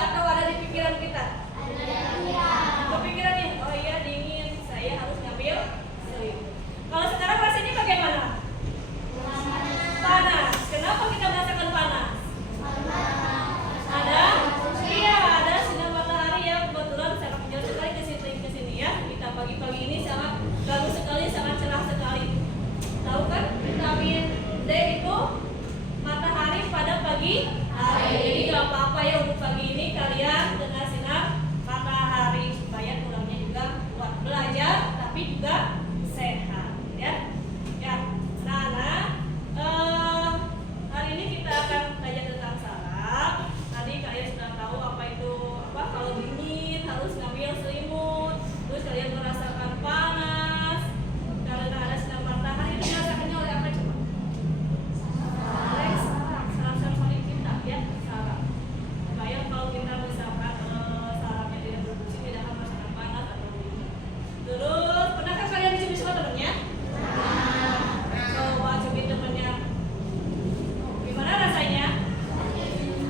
atau ada di pikiran kita? Kepikiran nih, oh iya dingin, saya harus ngambil selimut. Kalau sekarang rasanya bagaimana? Panas. Kenapa kita merasakan panas? Ada? Iya, ada sinar matahari ya. Kebetulan sangat jauh sekali ke sini ya. Kita pagi-pagi ini sangat bagus sekali, sangat cerah sekali. Tahu kan vitamin D itu matahari pada pagi hari. Jadi nggak apa-apa ya untuk pagi ini kalian kena sinar matahari supaya tulangnya juga kuat belajar tapi juga sehat ya. Ya, hari ini kita akan belajar tentang saraf. Tadi kalian sudah tahu apa itu kalau dingin harus ngambil selimut. Terus kalian merasakan panas karena ada sinar matahari. Itu dirasakannya oleh apa coba? Saraf paling kita ya, saraf. Supaya kalau kita misalkan sarafnya tidak berfungsi tidak akan merasakan panas atau dingin. Terus pernahkah kalian dicubit sama temennya? Coba cubit temennya. Gimana rasanya?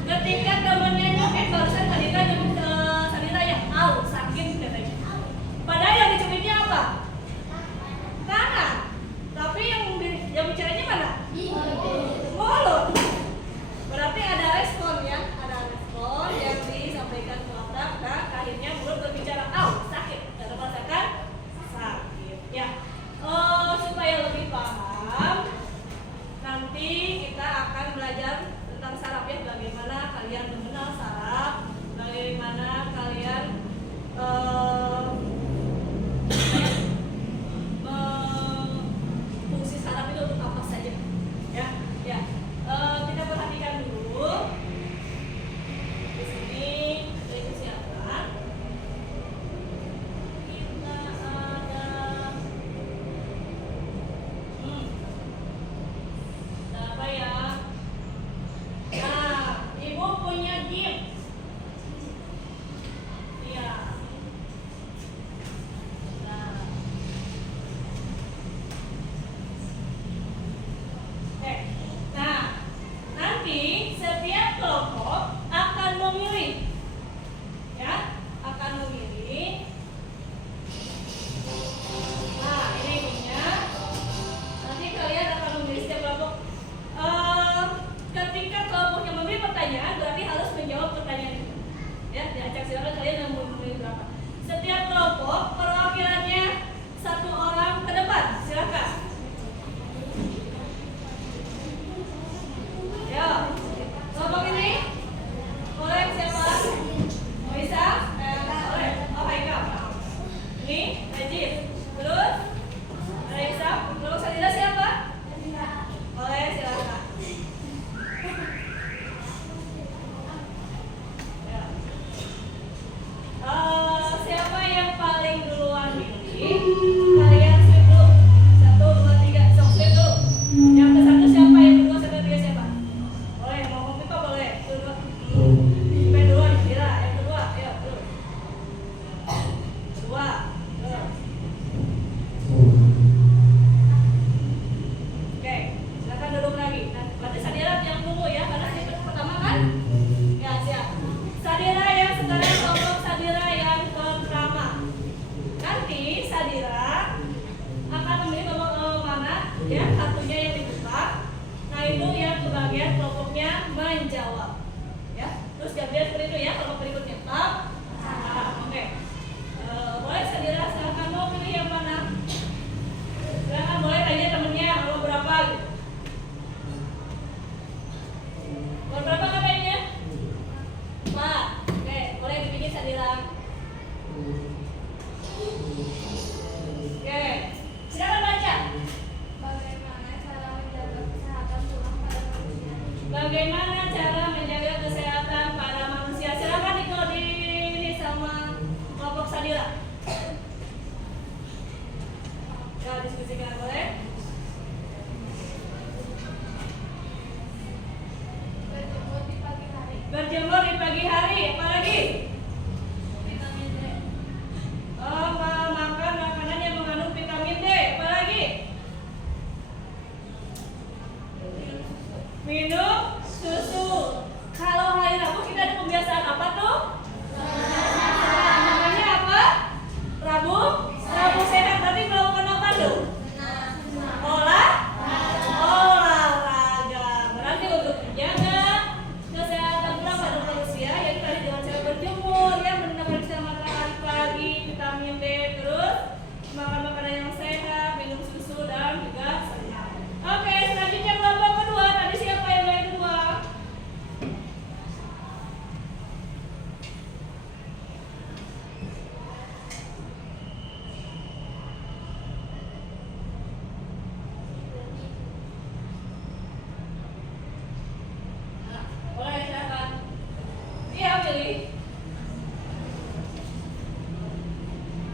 Ketika temennya nyubit barusan Sanita nyubit ke Sanita ya, sakit katanya. Padahal yang dicubit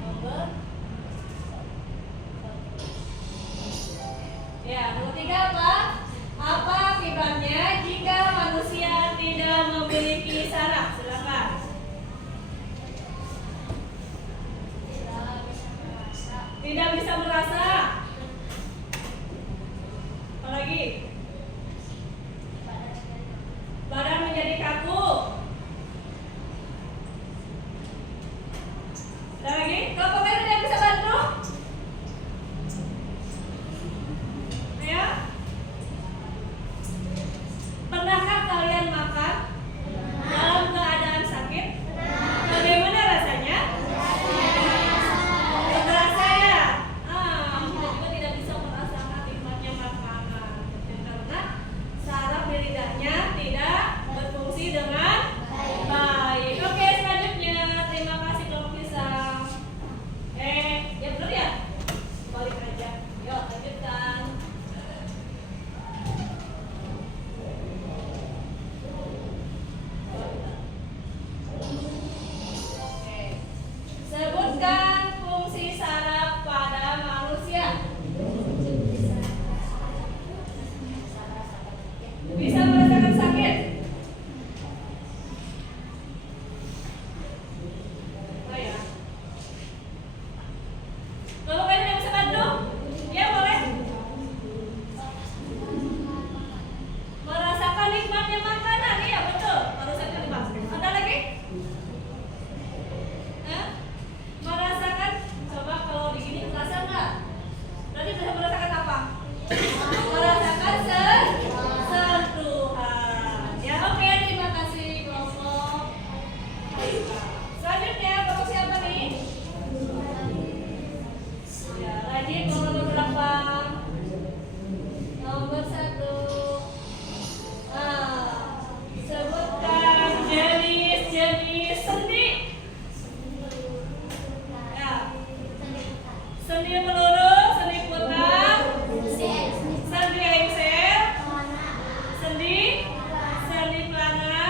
Nomor ya, nomor 3 apa? Apa akibatnya jika manusia tidak memiliki saraf? Silakan. Tidak bisa merasa. Apalagi? Badan menjadi kaku. Ada lagi? Kalau pemain ada yang bisa bantu? Ya. Pernahkah kalian makan dalam keadaan sakit? Bagaimana rasanya? Terasa ya? Kita juga tidak bisa merasakan nikmatnya makanan karena saraf di lidahnya tidak berfungsi dengan baik. Oke, selanjutnya terima kasih kelompok pisang. Ya benar ya? Balik aja. Yuk, lanjutkan. Sebutkan fungsi saraf pada manusia. Bisa merasakan sakit? Oh ya. Kalau kalian yang bisa bantu? Ya boleh. Merasakan nikmatnya makanan, iya betul. Merasakan nikmat. Ada lagi? Merasakan, coba kalau di sini terasa nggak? Berarti bisa merasakan apa? Merasakan sentuhan. Ya oke, terima kasih kelompok. Selanjutnya kelompok siapa nih? Ya, lanjut nomor berapa? Nomor 1. Sebutkan jenis-jenis sendi. Ya. Sendi peluru, sendi putar, sendi engsel, sendi pelana,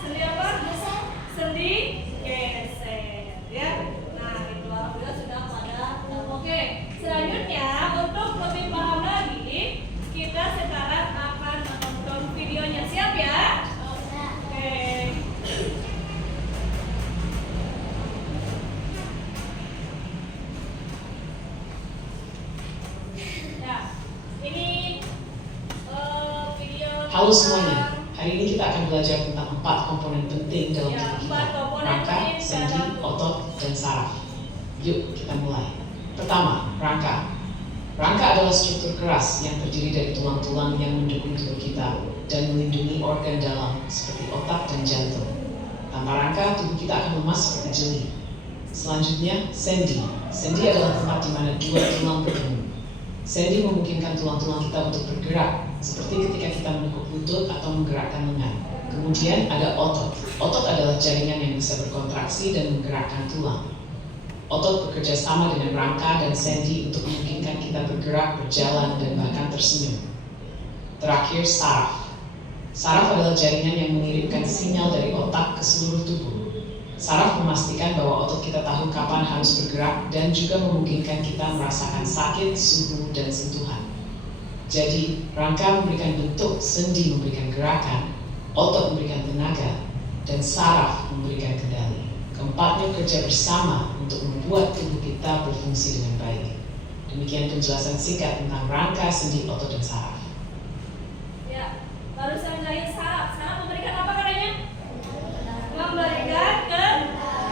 sendi apa? Sendi geser. Ya. Nah, itu alhamdulillah sudah pada. Oke. Selanjutnya untuk lebih paham lagi, kita sekarang akan menonton videonya. Siap ya? Oke. Ya, ini video. Halo semuanya, hari ini kita akan belajar tentang 4 komponen penting dalam Ya, tubuh 4 kita. komponen Rangka, penting sendi, dalam tubuh. otot, dan saraf. Yuk kita mulai. Pertama, rangka. Rangka adalah struktur keras yang terdiri dari tulang-tulang yang mendukung tubuh kita dan melindungi organ dalam seperti otak dan jantung. Tanpa rangka, tubuh kita akan lemas seperti jeli. Selanjutnya, sendi. Sendi adalah tempat di mana 2 tulang bertemu. Sendi memungkinkan tulang-tulang kita untuk bergerak, seperti ketika kita menekuk lutut atau menggerakkan lengan. Kemudian ada otot. Otot adalah jaringan yang bisa berkontraksi dan menggerakkan tulang. Otot bekerja sama dengan rangka dan sendi untuk memungkinkan kita bergerak, berjalan, dan bahkan tersenyum. Terakhir, saraf. Saraf adalah jaringan yang mengirimkan sinyal dari otak ke seluruh tubuh. Saraf memastikan bahwa otot kita tahu kapan harus bergerak dan juga memungkinkan kita merasakan sakit, suhu, dan sentuhan. Jadi, rangka memberikan bentuk, sendi memberikan gerakan, otot memberikan tenaga, dan saraf memberikan kendali. Keempatnya bekerja bersama untuk membuat tubuh kita berfungsi dengan baik. Demikian penjelasan singkat tentang rangka, sendi, otot, dan saraf. Ya, baru saya melihat saraf. Saraf memberikan apa katanya? Memberikan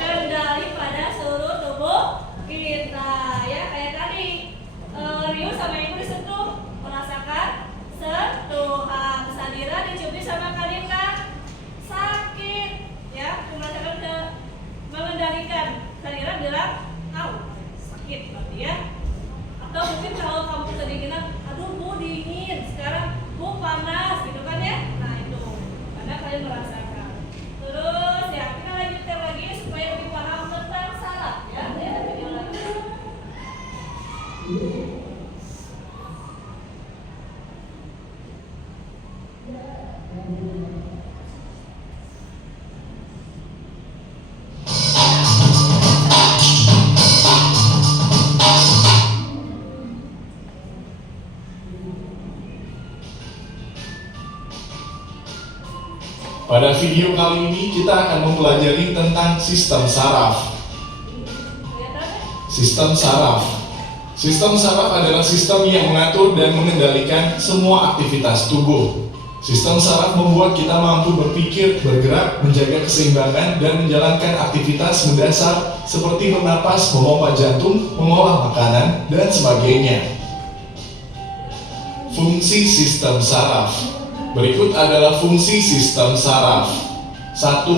kendali pada seluruh tubuh kita. Ya, kayak tadi Rio sama Ibu disentuh, merasakan sentuhan. Sadira dicubit sama Kadita, sakit. Ya, merasakan mengendalikan. Sadira bilang, sakit berarti ya. Atau mungkin kalau kamu kedinginan, aduh Bu dingin, Pada video kali ini kita akan mempelajari tentang sistem saraf. Sistem saraf. Sistem saraf adalah sistem yang mengatur dan mengendalikan semua aktivitas tubuh. Sistem saraf membuat kita mampu berpikir, bergerak, menjaga keseimbangan, dan menjalankan aktivitas mendasar seperti bernapas, memompa jantung, mengolah makanan, dan sebagainya. Fungsi sistem saraf. Berikut adalah fungsi sistem saraf. 1.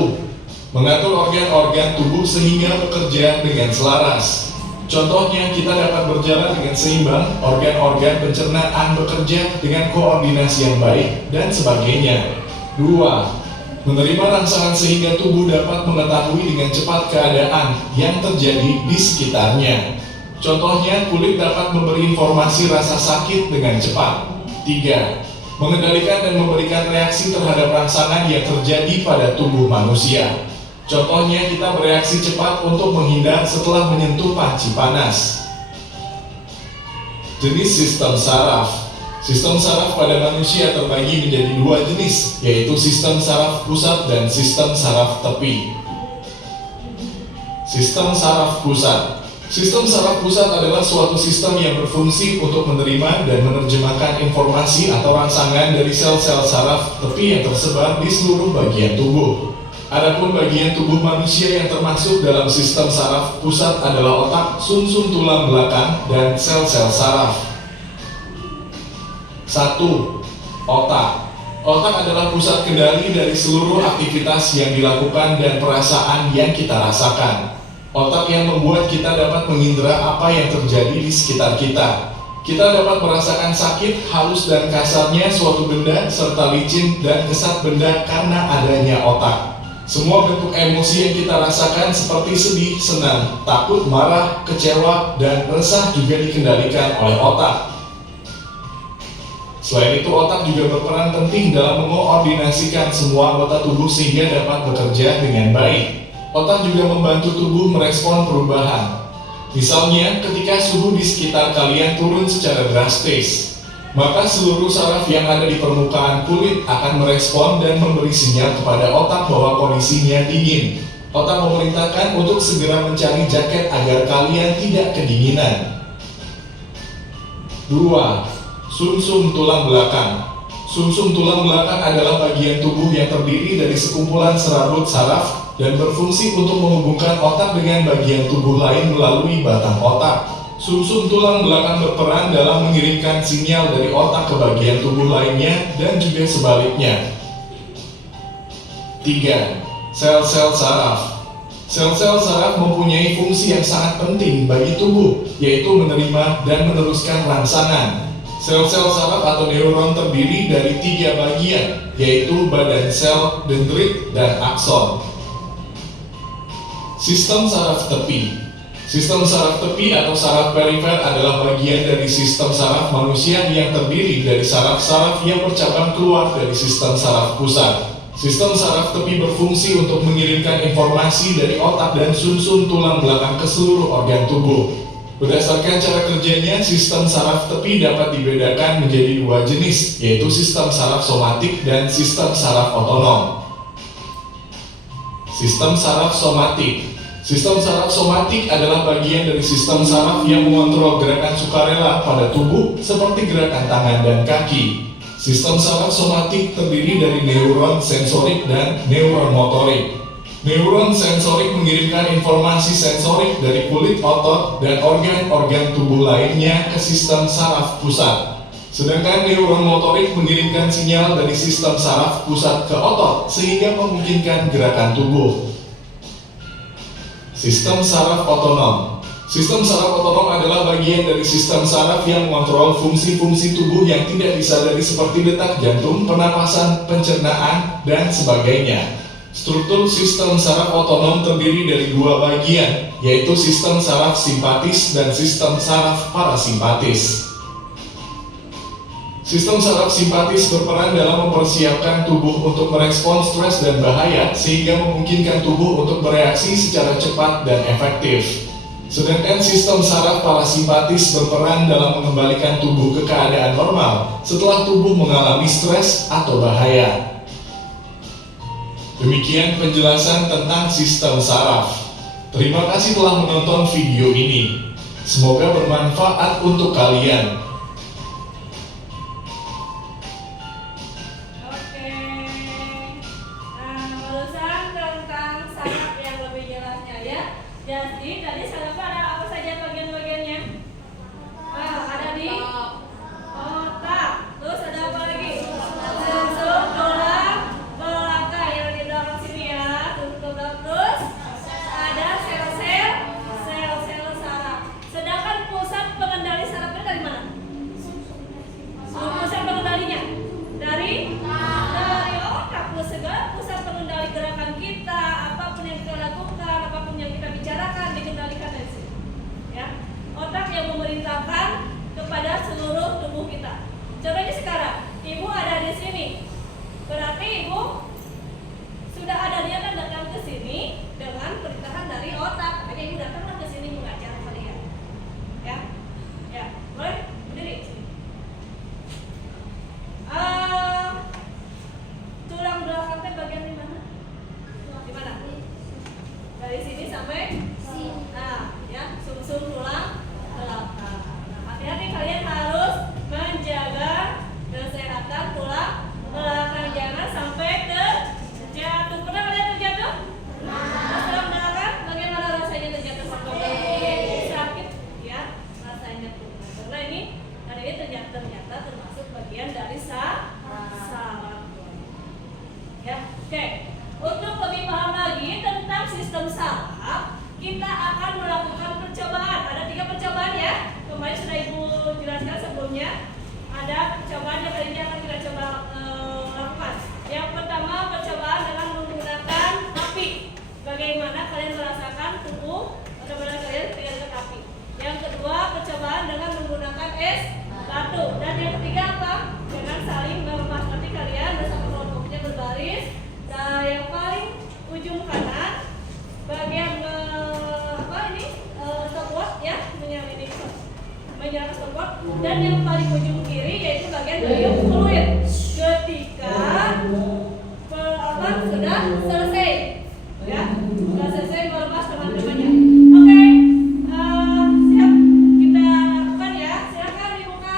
Mengatur organ-organ tubuh sehingga bekerja dengan selaras. Contohnya, kita dapat berjalan dengan seimbang, organ-organ pencernaan bekerja dengan koordinasi yang baik, dan sebagainya. 2. Menerima rangsangan sehingga tubuh dapat mengetahui dengan cepat keadaan yang terjadi di sekitarnya. Contohnya, kulit dapat memberi informasi rasa sakit dengan cepat. 3. Mengendalikan dan memberikan reaksi terhadap rangsangan yang terjadi pada tubuh manusia. Contohnya, kita bereaksi cepat untuk menghindar setelah menyentuh panci panas. Jenis sistem saraf. Sistem saraf pada manusia terbagi menjadi dua jenis, yaitu sistem saraf pusat dan sistem saraf tepi. Sistem saraf pusat. Sistem saraf pusat adalah suatu sistem yang berfungsi untuk menerima dan menerjemahkan informasi atau rangsangan dari sel-sel saraf tepi yang tersebar di seluruh bagian tubuh. Adapun bagian tubuh manusia yang termasuk dalam sistem saraf pusat adalah otak, sumsum tulang belakang, dan sel-sel saraf. 1. Otak. Otak adalah pusat kendali dari seluruh aktivitas yang dilakukan dan perasaan yang kita rasakan. Otak yang membuat kita dapat mengindra apa yang terjadi di sekitar kita. Kita dapat merasakan sakit, halus dan kasarnya suatu benda, serta licin dan kesat benda karena adanya otak. Semua bentuk emosi yang kita rasakan seperti sedih, senang, takut, marah, kecewa, dan resah juga dikendalikan oleh otak. Selain itu, otak juga berperan penting dalam mengoordinasikan semua anggota tubuh sehingga dapat bekerja dengan baik. Otak juga membantu tubuh merespon perubahan. Misalnya, ketika suhu di sekitar kalian turun secara drastis, maka seluruh saraf yang ada di permukaan kulit akan merespon dan memberi sinyal kepada otak bahwa kondisinya dingin. Otak memerintahkan untuk segera mencari jaket agar kalian tidak kedinginan. 2. Sumsum tulang belakang. Sumsum tulang belakang adalah bagian tubuh yang terdiri dari sekumpulan serabut saraf dan berfungsi untuk menghubungkan otak dengan bagian tubuh lain melalui batang otak. Sumsum tulang belakang berperan dalam mengirimkan sinyal dari otak ke bagian tubuh lainnya dan juga sebaliknya. 3. Sel-sel saraf. Sel-sel saraf mempunyai fungsi yang sangat penting bagi tubuh, yaitu menerima dan meneruskan rangsangan. Sel-sel saraf atau neuron terdiri dari 3 bagian, yaitu badan sel, dendrit, dan akson. Sistem saraf tepi. Sistem saraf tepi atau saraf perifer adalah bagian dari sistem saraf manusia yang terdiri dari saraf-saraf yang bercabang keluar dari sistem saraf pusat. Sistem saraf tepi berfungsi untuk mengirimkan informasi dari otak dan sumsum tulang belakang ke seluruh organ tubuh. Berdasarkan cara kerjanya, sistem saraf tepi dapat dibedakan menjadi 2 jenis, yaitu sistem saraf somatik dan sistem saraf otonom. Sistem saraf somatik. Sistem saraf somatik adalah bagian dari sistem saraf yang mengontrol gerakan sukarela pada tubuh seperti gerakan tangan dan kaki. Sistem saraf somatik terdiri dari neuron sensorik dan neuron motorik. Neuron sensorik mengirimkan informasi sensorik dari kulit, otot, dan organ-organ tubuh lainnya ke sistem saraf pusat. Sedangkan neuron motorik mengirimkan sinyal dari sistem saraf pusat ke otot sehingga memungkinkan gerakan tubuh. Sistem saraf otonom. Sistem saraf otonom adalah bagian dari sistem saraf yang mengontrol fungsi-fungsi tubuh yang tidak disadari seperti detak jantung, pernapasan, pencernaan, dan sebagainya. Struktur sistem saraf otonom terdiri dari 2 bagian, yaitu sistem saraf simpatis dan sistem saraf parasimpatis. Sistem saraf simpatis berperan dalam mempersiapkan tubuh untuk merespon stres dan bahaya sehingga memungkinkan tubuh untuk bereaksi secara cepat dan efektif. Sedangkan sistem saraf parasimpatis berperan dalam mengembalikan tubuh ke keadaan normal setelah tubuh mengalami stres atau bahaya. Demikian penjelasan tentang sistem saraf. Terima kasih telah menonton video ini. Semoga bermanfaat untuk kalian. Oke. Nah, barusan tentang saraf yang lebih jelasnya ya. Jadi tadi saraf ada apa saja bagian-bagiannya? Ada di otak. Terus ada apa lagi? Sumsum tulang belakang yang di belakang sini ya. Sumsum tulang terus ada sel-sel saraf. Sedangkan pusat pengendali sarafnya dari mana? Pusat pengendalinya dari otak. Pusat pengendali gerakan kita, apapun yang kita lakukan, apapun yang kita bicarakan dikendalikan dari sini. Ya, otak yang memerintahkan kepada seluruh tubuh kita. Contohnya sekarang, ibu ada di sini, berarti ibu sudah ada niatan datang ke sini dengan perintahan dari otak. Makanya ibu datanglah ke sini mengajar kalian. Ya, boleh berdiri sini. Tulang belakang teh bagian di mana? Di mana? Dari sini sampai ya, sumsum tulang belakang. Nah, hati-hati kalian harus menjaga kesehatan tulang belakang, jangan sampai terjatuh. Pernah kalian terjatuh? Tulang belakang, bagaimana rasanya terjatuh sampai sakit? Ya, rasanya tuh. Karena ini ternyata termasuk bagian dari saraf. Ya, oke. Untuk lebih paham lagi tentang sistem saraf, kita akan melakukan percobaan. Ada 3 percobaan ya. Kemarin sudah ibu jelaskan sebelumnya. Ada percobaan yang kali ini akan kita coba lakukan. Yang pertama percobaan dengan menggunakan api. Bagaimana kalian merasakan tubuh pada badan kalian ketika dekat api. Yang kedua percobaan dengan menggunakan es batu. Dan yang ketiga apa? Dengan saling melepas. Nanti kalian bersama kelompoknya berbaris. Nah, yang paling ujung kanan bagian stopwatch ya, menyalakan stopwatch, dan yang paling ujung kiri yaitu bagian dayung fluid. Ketika sudah selesai ya, sudah selesai melepas teman-temannya. Oke, siap kita lakukan ya. Silakan dibuka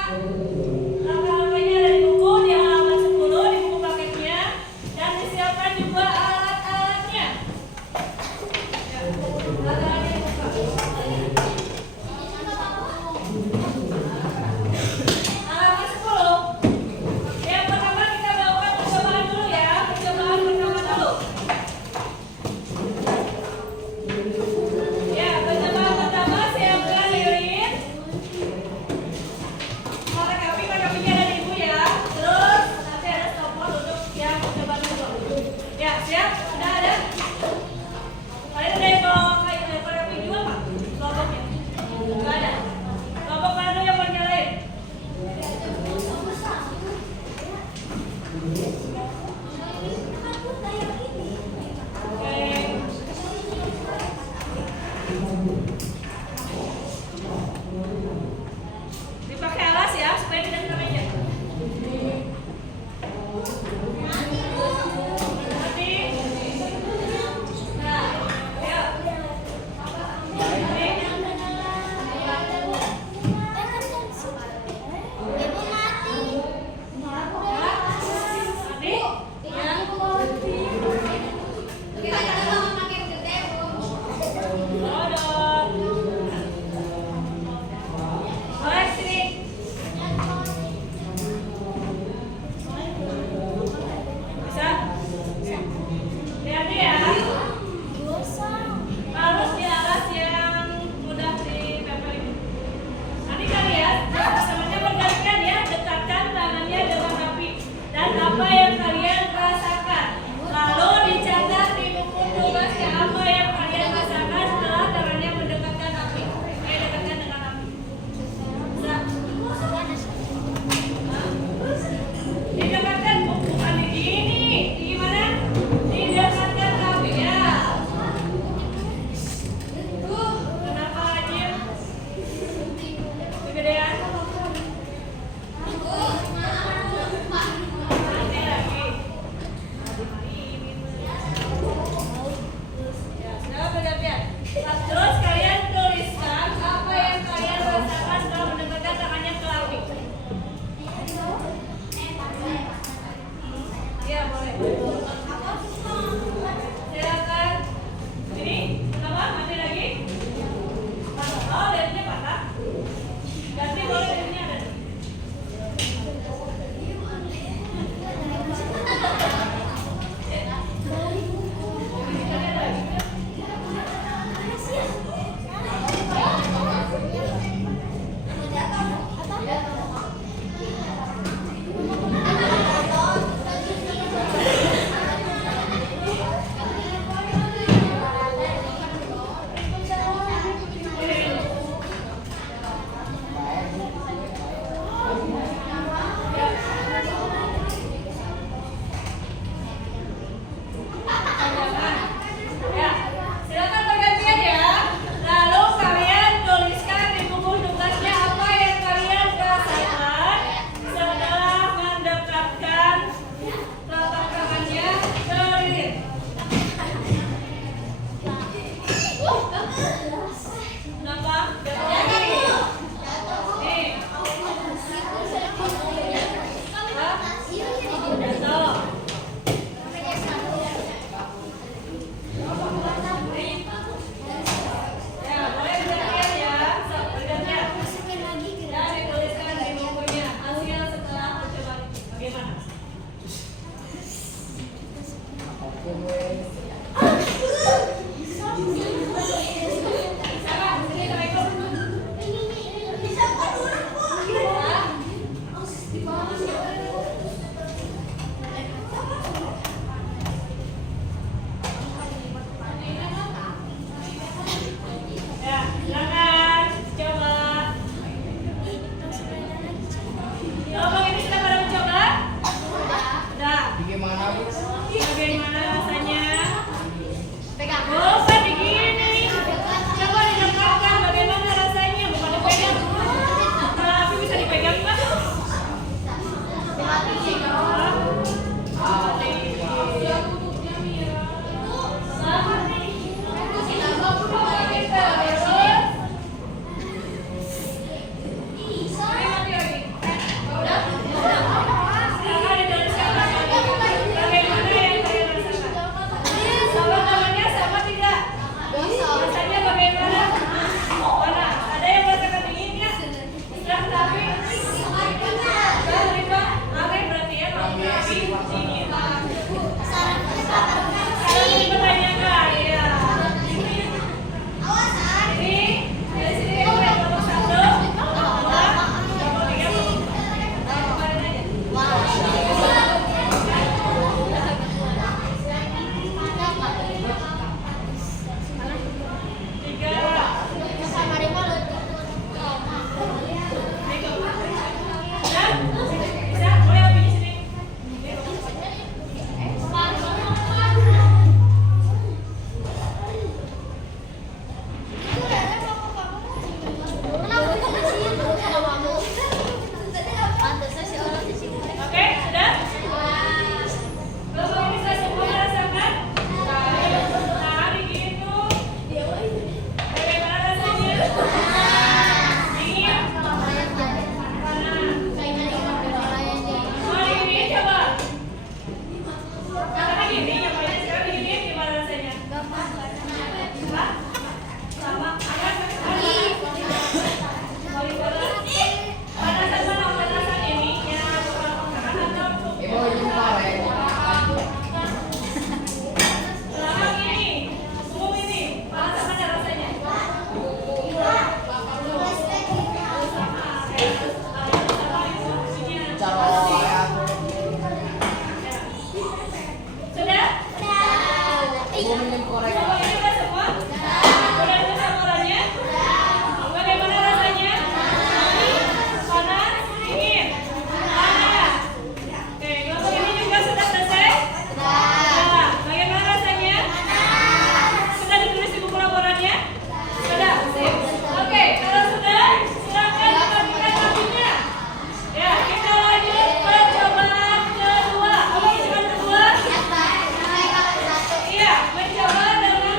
langkah-langkahnya dari buku di halaman 10 di buku paketnya, dan disiapkan juga alat-alatnya. Ya, alat-alatnya dibuka. Halaman 10. Yang pertama kita melakukan percobaan dulu ya, percobaan pertama dulu. Ya, percobaan pertama siapkan lilin. Korek apinya ada di ibu ya. Terus nanti ada stopwatch untuk yang percobaan dulu. Ya, siap? Sudah ada? Kalian udah yang bawa korek api juga Pak? Kelompoknya? Enggak ada. Kelompok mana yang mau nyalain? Dipakai alas ya supaya tidak kena meja. Hati. Silakan. Ini apa? Mati lagi? Oh, lemnya patah. Ganti boleh lemnya ada. Ya, silakan bergantian ya. Lalu kalian tuliskan di buku tugasnya apa yang kalian rasakan setelah mendekatkan telapak tangannya ke lilin. Kenapa? Jatuh lagi. Nih. Hah? Jatuh. Ya, boleh bergantian ya. Sok, bergantian. Dan dituliskan di bukunya hasil setelah percobaan itu. Bagaimana? Siapa? Sini sama ikut. Ya, silakan coba. Kelompok ini sudah pada mencoba? Sudah. Bagaimana rasanya? Bukan begini. Coba didekatkan bagaimana rasanya, bukan dipegang. Kalau api bisa dipegang nggak? Bagaimana yang kalian rasakan? Sama tangannya sama tidak? Rasanya bagaimana? Mana? Ada yang merasakan dinginnya? Setelah tapi aneh berarti ya kalau api dingin. Kalau dipertanyakan ya. Ini dari sini yang nomor 1, 2, nomor 3. Kemarin aja. Bisa, boleh api di sini. Oke, sudah? Kelompok ini sudah semua merasakan? Nah, begitu. Bagaimana rasanya? Dingin? Panas? Mau diginiin coba? Karena gini, yang paling sekarang diginiin gimana rasanya? Hah? Sama? Agak? Paling panas? Panasan mana? Panasan ini? Yang tangan atau selama gini, umum ini, panasan mana rasanya? Sudah? Kelompok ini sudah semua? Sudah itu samurannya? Bagaimana rasanya? Panas? Dingin? Panas? Oke, kelompok ini juga sudah selesai? Sudah. Bagaimana rasanya? Sudah ditulis di buku laporannya? Sudah? Sip. Oke, kalau sudah, silakan dibagikan apinya. Ya, kita lanjut percobaan kedua. Apa percobaan kedua? Iya, mencoba dengan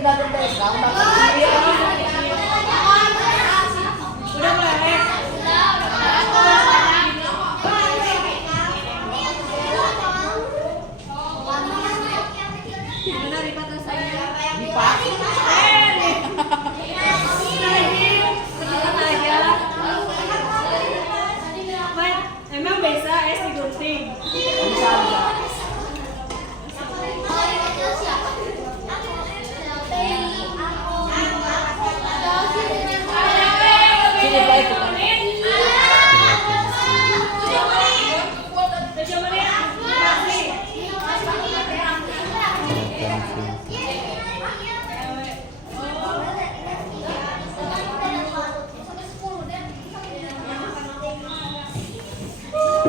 kita tes, kamu bakal sendiri. Udah mulai. Gimana Ripat rasanya? Dipaksa. Emang bisa es digunting? Bisa aja. Sini Pak ikut.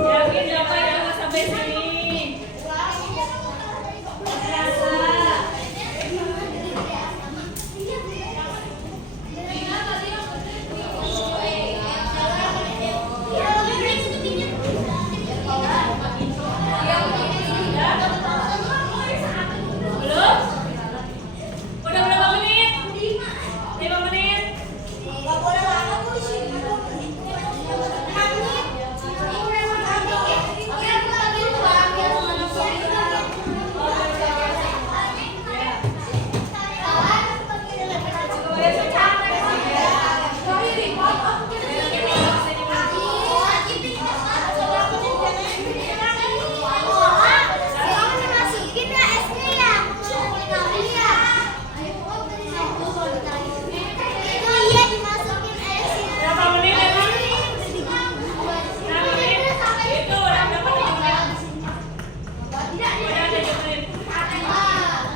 Yakin siapa yang nggak sampai sini? Rasa. Belum? Udah berapa menit? 5 menit. Berapa menit emang? 6 menit. Itu udah berapa 7 menit? Udah 7 menit. Udah 7 menit.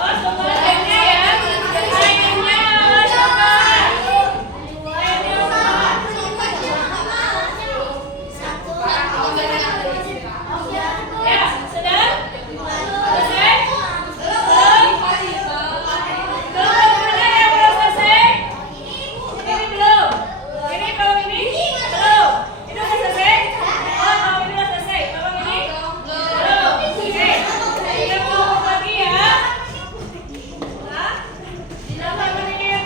Oh, coba lainnya ya. Lainnya coba. Lainnya ya, sudah? Selesai? Belum? Mana yang belum selesai? Ini belum? Ini belum ini? Belum? Ini udah selesai? Oh, kalau ini udah selesai. Kalau ini? Belum? Oke. Kita kelompok lagi ya. Hah? 8 menit.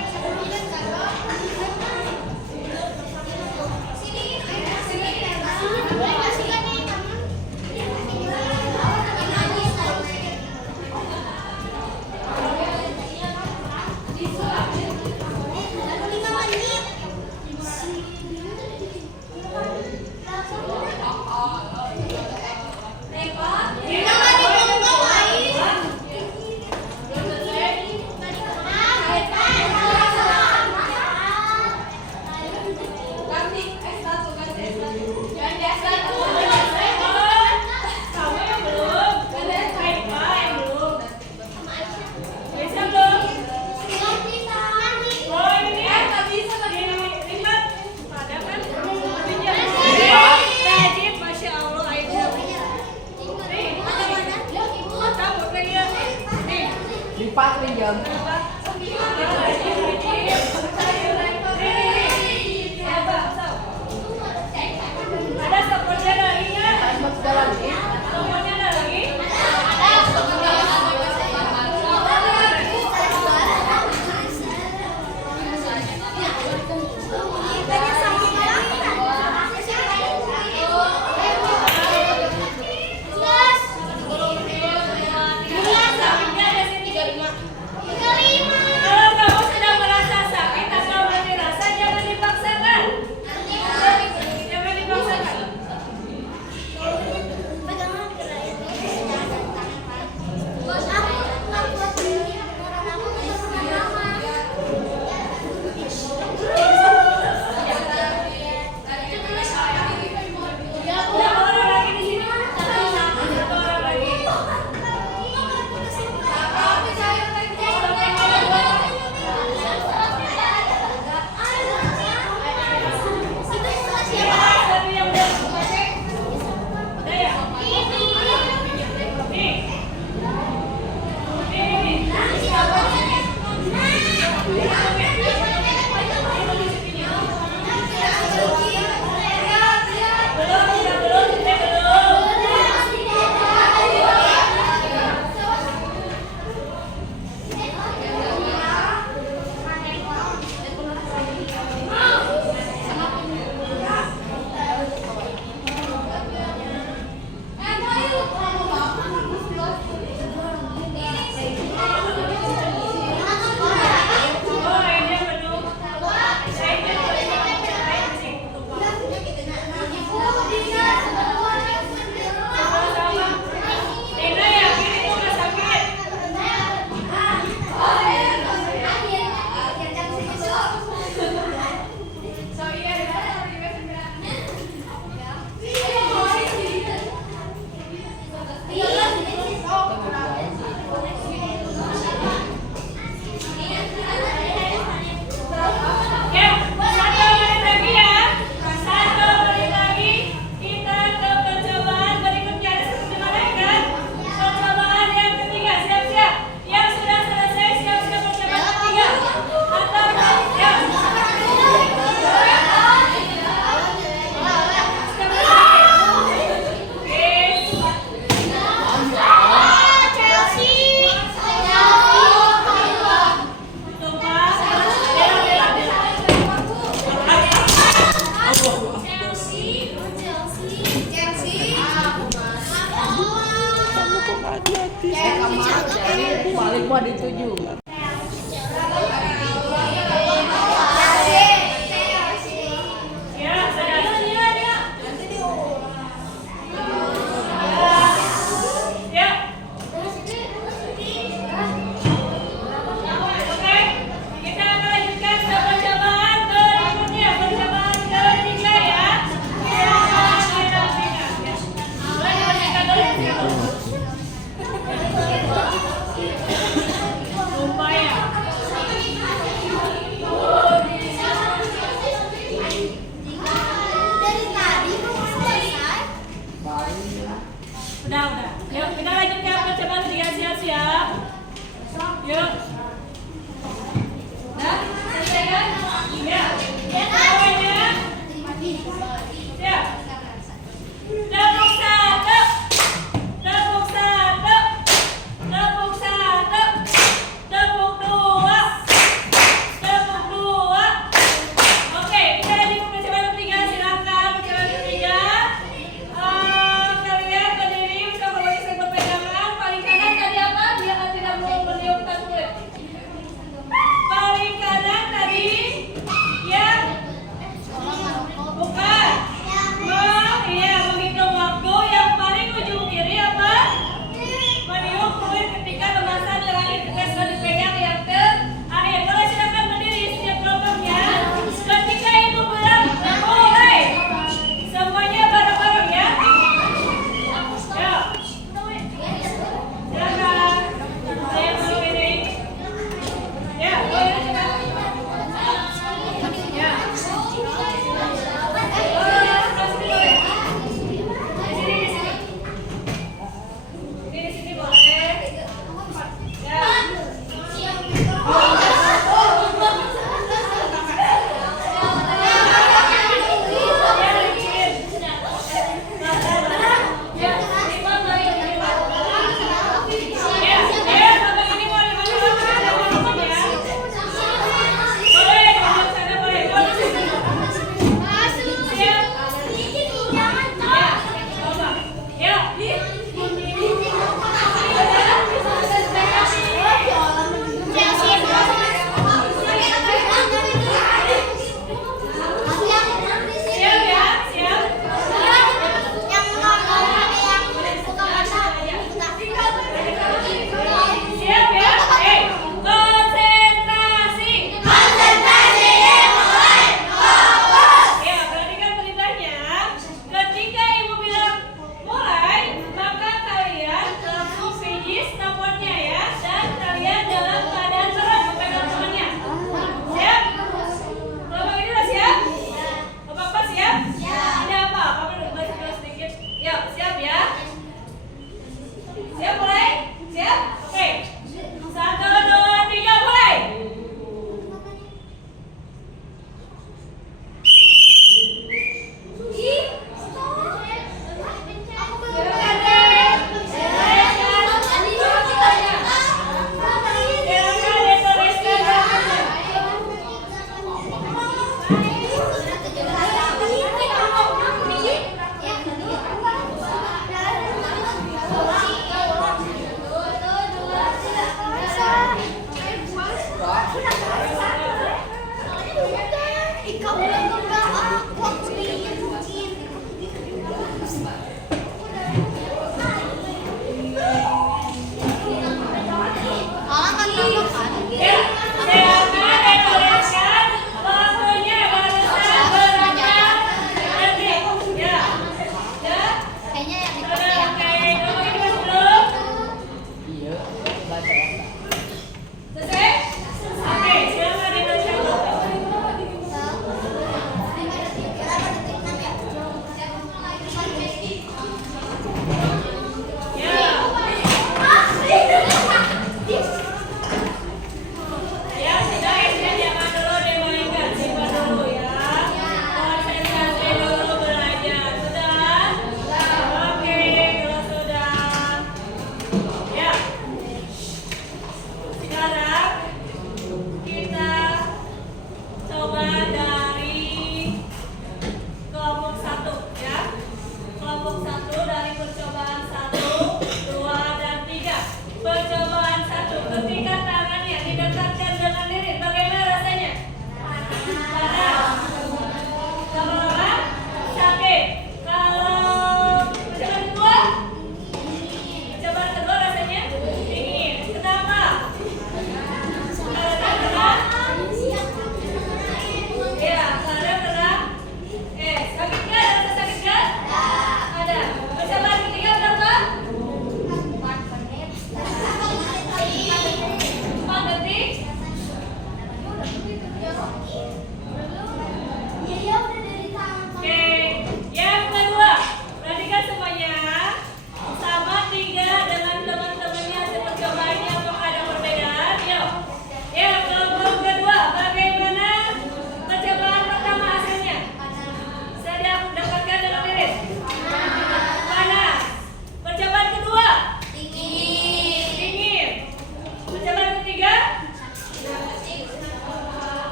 Kamu yang belum? Raifa yang belum? Bisa belum? Oh ini Rifat ada kan? Najib, Masya Allah Aisyah. Nih, cabut lagi ya. Nih, Lipat Rijal. ada stopwatch ada lagi nggak? Timer sudah lagi. Stopwatch ada lagi? Sakitnya ada sini. Kalau kamu sudah merasa sakit atau mati rasa jangan dipaksa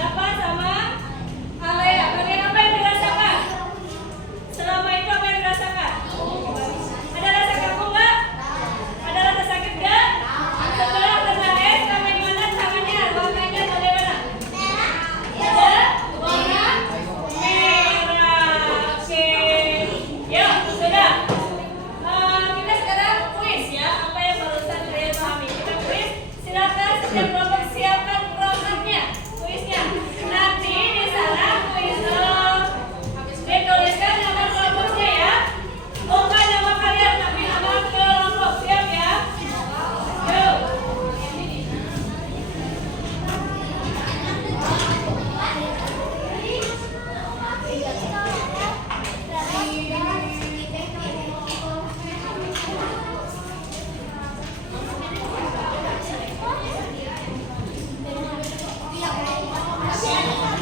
Siapa sama Alea? Kalian apa yang dirasakan? Selama itu apa yang dirasakan? Ada rasa kaku nggak? Ada rasa sakit nggak? Setelah kena es, sampai di mana tangannya? Warnanya bagaimana? Ada warna merah. Oke. Yuk, sudah. Kita sekarang kuis ya. Apa yang barusan kalian pahami? Kita kuis. Silakan setiap kelompok siapkan perangkatnya. Kuisnya. Nanti di sana kuis dituliskan nama kelompoknya ya. Bukan nama kalian tapi nama kelompok. Siap ya? Yuk.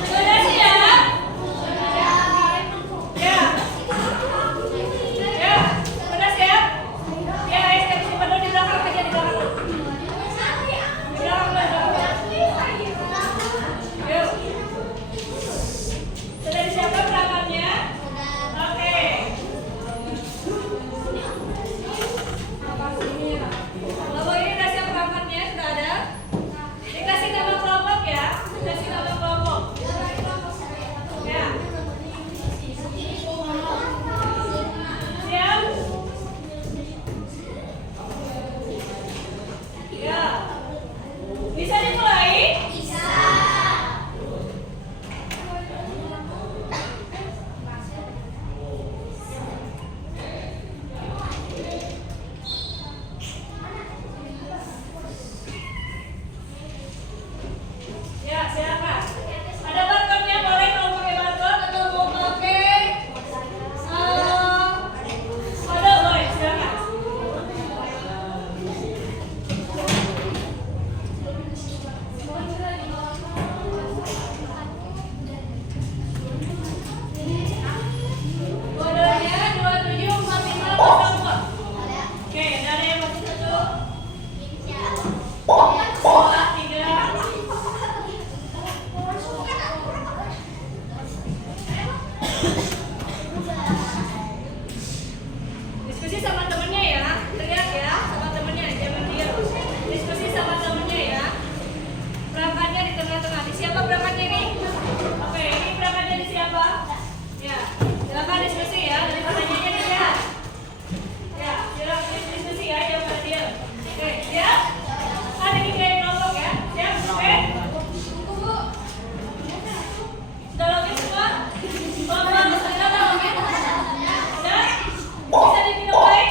Sudah siap? Ya. Ya. Sudah siap? Ya, kita simpan dulu di belakang aja di belakang. Di belakang. Yuk. Sudah disiapkan perangkatnya? Oke. Kelompok ini udah siap perangkatnya? Sudah ada? Dikasih nama kelompok ya? Dikasih nama kelompok. Ya. Siap? Ya. Bisa dimulai? Ya, silakan. Ada barcode-nya, boleh kalau pakai barcode atau mau pakai kode, boleh, silakan. Kodenya 274502. Oke, ada yang masih satu. Dua, tiga. Diskusi sama temennya ya, teriak ya sama temennya, jangan diam. Diskusi sama temennya ya. Perangkatnya di tengah-tengah. Di siapa perangkatnya ini? Oke, ini perangkatnya di siapa? Ya, silakan diskusi ya. Dari pertanyaannya dilihat. Ya, silakan diskusi ya, jangan pada diam. Oke, siap? Ada di kelompok ya, siap? Oke. Sudah logis semua? Kelompok sudah logis? Sudah? Bisa diminum baik?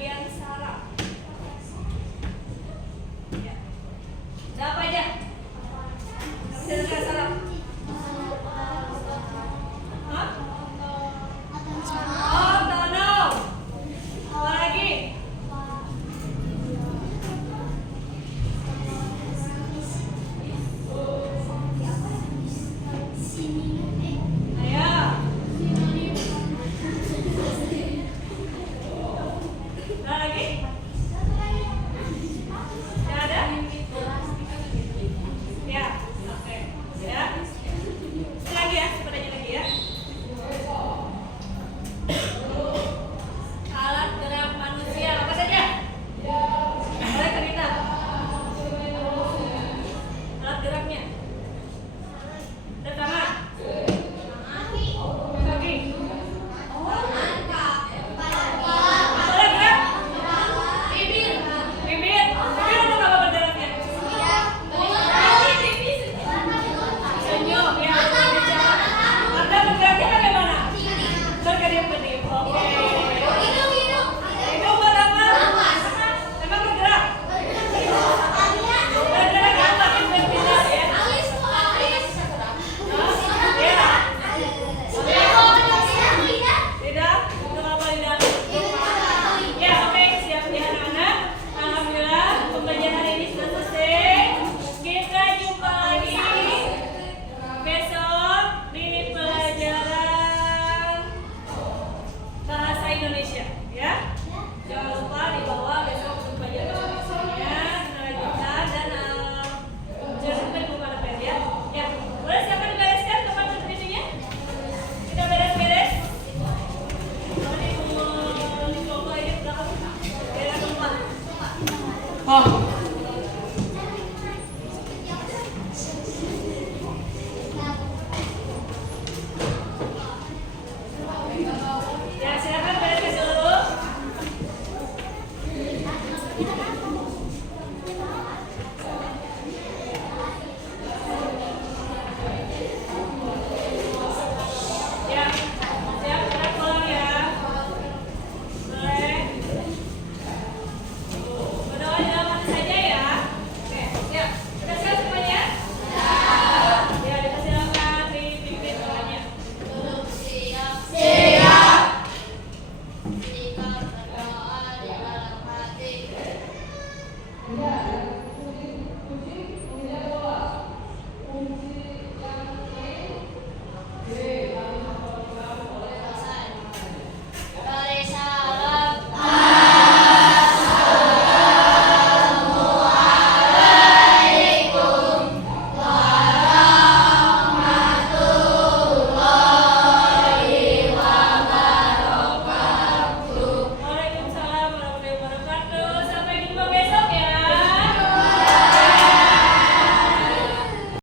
bagian saraf. Ya. Ada apa aja? Silakan saraf. Hah? Otonom. Apa lagi? Ayo. Ada lagi? Tidak ada? Ya, oke. Ya. Ini lagi ya, sebenarnya lagi ya. Alat gerak manusia apa saja? Boleh cerita. Alat geraknya. Ada tangan. Kaki. Boleh gerak? Bibir. Bibir. Bibir untuk apa bergeraknya? Senyum ya. Anda bergeraknya bagaimana? Berkedip-kedip. Oke. Hidung buat apa? Emang bergerak? Bergerak apa? Pindah ya. Ya. Tidak? Untuk apa tidak? Ya, oke, siap ya anak-anak. Alhamdulillah, pembelajaran hari ini sudah selesai. Kita jumpa lagi besok di pelajaran bahasa Indonesia, ya. Jangan lupa dibawa besok untuk pelajaran Indonesianya. Kita lanjutkan dan jangan lupa dibuka pen ya. Ya, boleh siapa dibereskan tempat berdirinya? Kita beres-beres. Ini mau di kelompok ini belakang. Beres tempat. Oh,